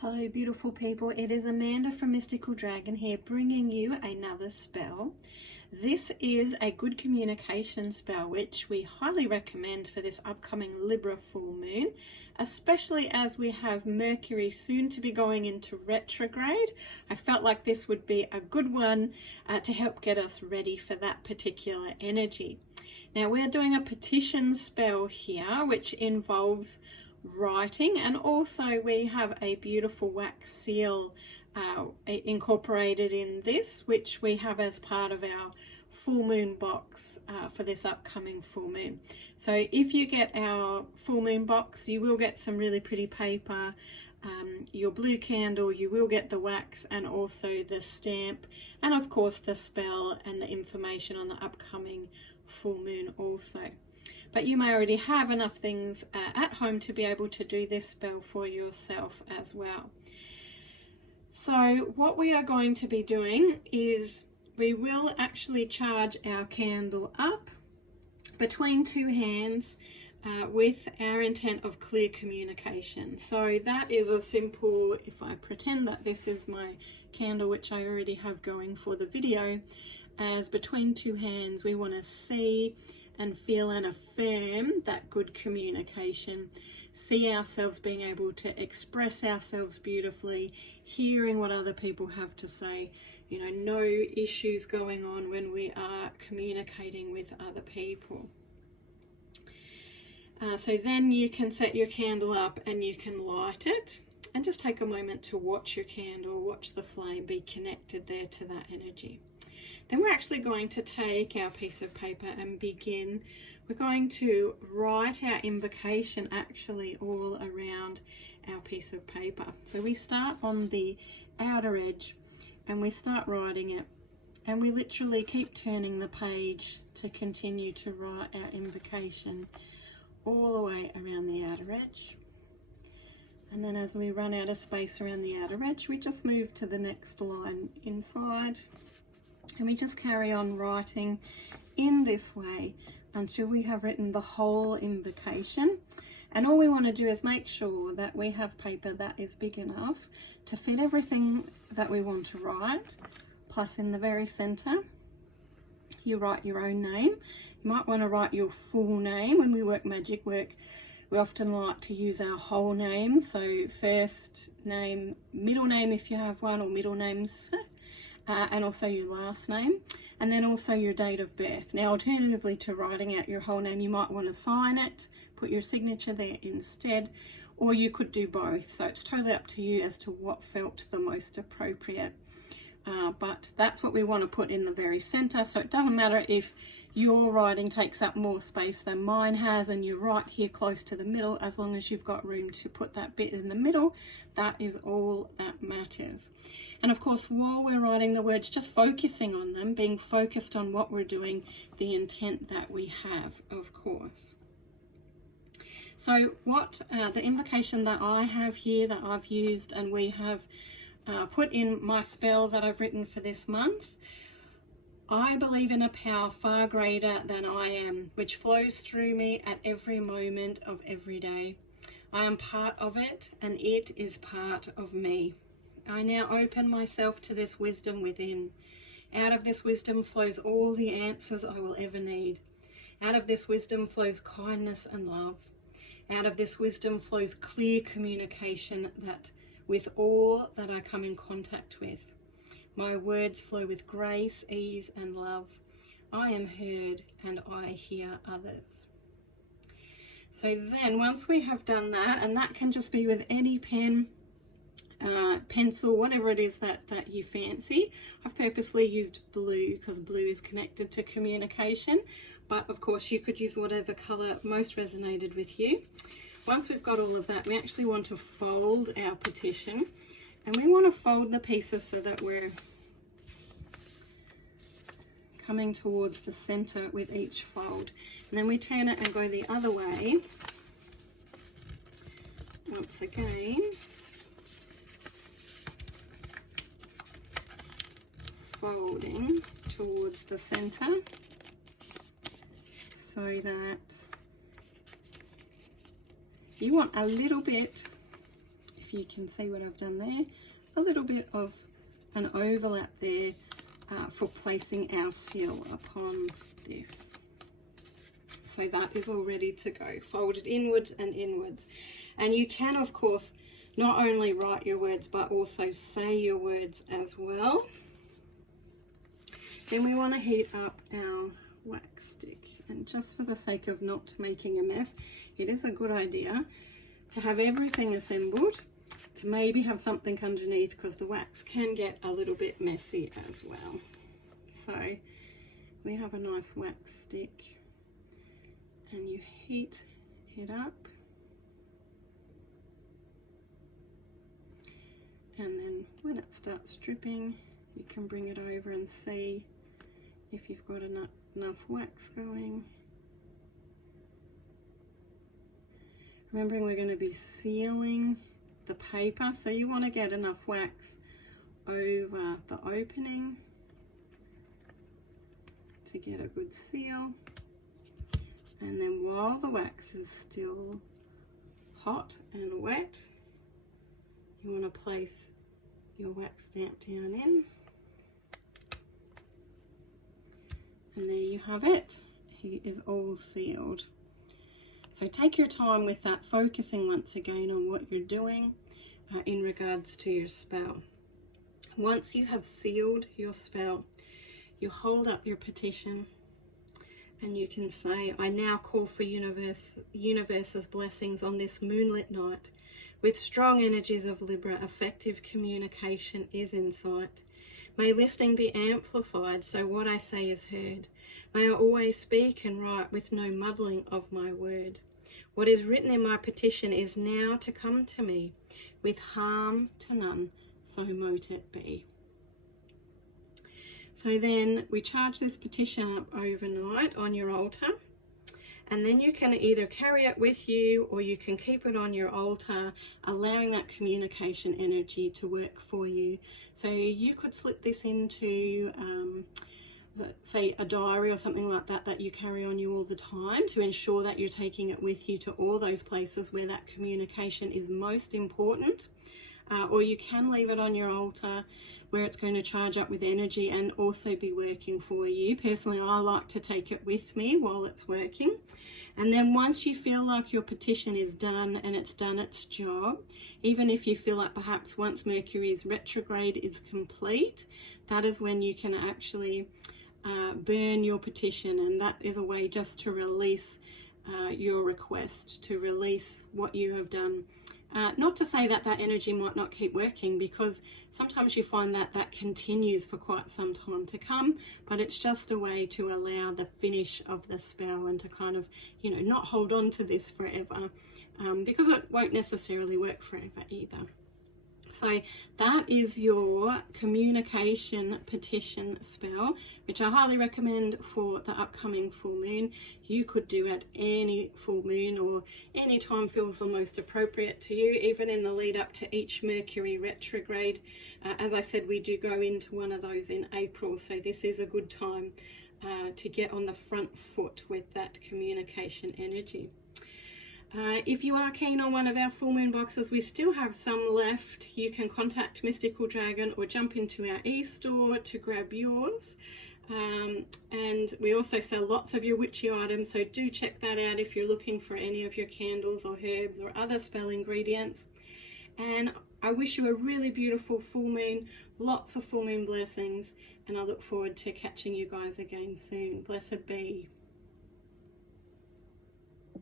Hello beautiful people, it is Amanda from Mystical Dragon here bringing you another spell. This is a good communication spell which we highly recommend for this upcoming Libra Full Moon, especially as we have Mercury soon to be going into retrograde. I felt like this would be a good one to help get us ready for that particular energy. Now we're doing a petition spell here which involves writing, and also we have a beautiful wax seal incorporated in this, which we have as part of our full moon box for this upcoming full moon. So if you get our full moon box, you will get some really pretty paper, your blue candle, you will get the wax and also the stamp, and of course the spell and the information on the upcoming full moon also. But you may already have enough things at home to be able to do this spell for yourself as well. So what we are going to be doing is we will actually charge our candle up between two hands with our intent of clear communication. So that is a simple, if I pretend that this is my candle which I already have going for the video, as between two hands we want to see and feel and affirm that good communication, see ourselves being able to express ourselves beautifully, hearing what other people have to say, you know, no issues going on when we are communicating with other people. So then you can set your candle up and you can light it and just take a moment to watch your candle, watch the flame, be connected there to that energy. Then we're actually going to take our piece of paper and begin. We're going to write our invocation actually all around our piece of paper. So we start on the outer edge and we start writing it, and we literally keep turning the page to continue to write our invocation all the way around the outer edge. And then as we run out of space around the outer edge, we just move to the next line inside. And we just carry on writing in this way until we have written the whole invocation. And all we want to do is make sure that we have paper that is big enough to fit everything that we want to write. Plus in the very center, you write your own name. You might want to write your full name. When we work magic work, we often like to use our whole name. So first name, middle name if you have one, or middle names. And also your last name, and then also your date of birth. Now alternatively to writing out your whole name, you might want to sign it, put your signature there instead, or you could do both. So it's totally up to you as to what felt the most appropriate. But that's what we want to put in the very center. So it doesn't matter if your writing takes up more space than mine has and you're right here close to the middle, as long as you've got room to put that bit in the middle, that is all that matters. And of course, while we're writing the words, just focusing on them, being focused on what we're doing, the intent that we have, of course. So what the invocation that I have here, that I've used and we have put in my spell that I've written for this month. I believe in a power far greater than I am, which flows through me at every moment of every day. I am part of it and it is part of me. I now open myself to this wisdom within. Out of this wisdom flows all the answers I will ever need. Out of this wisdom flows kindness and love. Out of this wisdom flows clear communication that with all that I come in contact with. My words flow with grace, ease and love. I am heard and I hear others. So then once we have done that, and that can just be with any pen, pencil, whatever it is that you fancy. I've purposely used blue because blue is connected to communication, but of course you could use whatever color most resonated with you. Once we've got all of that, we actually want to fold our petition, and we want to fold the pieces so that we're coming towards the center with each fold. And then we turn it and go the other way. Once again, folding towards the center so that you want a little bit, if if you can see what I've done there, a little bit of an overlap there for placing our seal upon this. So that is all ready to go, folded inwards and inwards. And you can, of course, not only write your words, but also say your words as well. Then we want to heat up our wax stick. And just for the sake of not making a mess, it is a good idea to have everything assembled, to maybe have something underneath, because the wax can get a little bit messy as well. So we have a nice wax stick, and you heat it up, and then when it starts dripping, you can bring it over and see if you've got enough wax going. Remembering we're going to be sealing the paper, so you want to get enough wax over the opening to get a good seal. And then while the wax is still hot and wet, you want to place your wax stamp down in. And there you have it. He is all sealed. So take your time with that, focusing once again on what you're doing in regards to your spell. Once you have sealed your spell, you hold up your petition, and you can say, I now call for universe's blessings on this moonlit night. With strong energies of Libra, effective communication is in sight. May listening be amplified so what I say is heard. May I always speak and write with no muddling of my word. What is written in my petition is now to come to me, with harm to none, so mote it be. So then we charge this petition up overnight on your altar, and then you can either carry it with you or you can keep it on your altar, allowing that communication energy to work for you. So you could slip this into say a diary or something like that that you carry on you all the time, to ensure that you're taking it with you to all those places where that communication is most important. Or you can leave it on your altar where it's going to charge up with energy and also be working for you. Personally, I like to take it with me while it's working. And then once you feel like your petition is done and it's done its job, even if you feel like perhaps once Mercury's retrograde is complete, that is when you can actually burn your petition, and that is a way just to release your request, to release what you have done. Not to say that that energy might not keep working, because sometimes you find that that continues for quite some time to come, but it's just a way to allow the finish of the spell and to kind of, you know, not hold on to this forever, because it won't necessarily work forever either. So that is your communication petition spell, which I highly recommend for the upcoming full moon. You could do at any full moon or any time feels the most appropriate to you, even in the lead up to each Mercury retrograde. As I said, we do go into one of those in April, so this is a good time to get on the front foot with that communication energy. If you are keen on one of our full moon boxes, we still have some left. You can contact Mystical Dragon or jump into our e-store to grab yours. And we also sell lots of your witchy items, so do check that out if you're looking for any of your candles or herbs or other spell ingredients. And I wish you a really beautiful full moon, lots of full moon blessings, and I look forward to catching you guys again soon. Blessed be.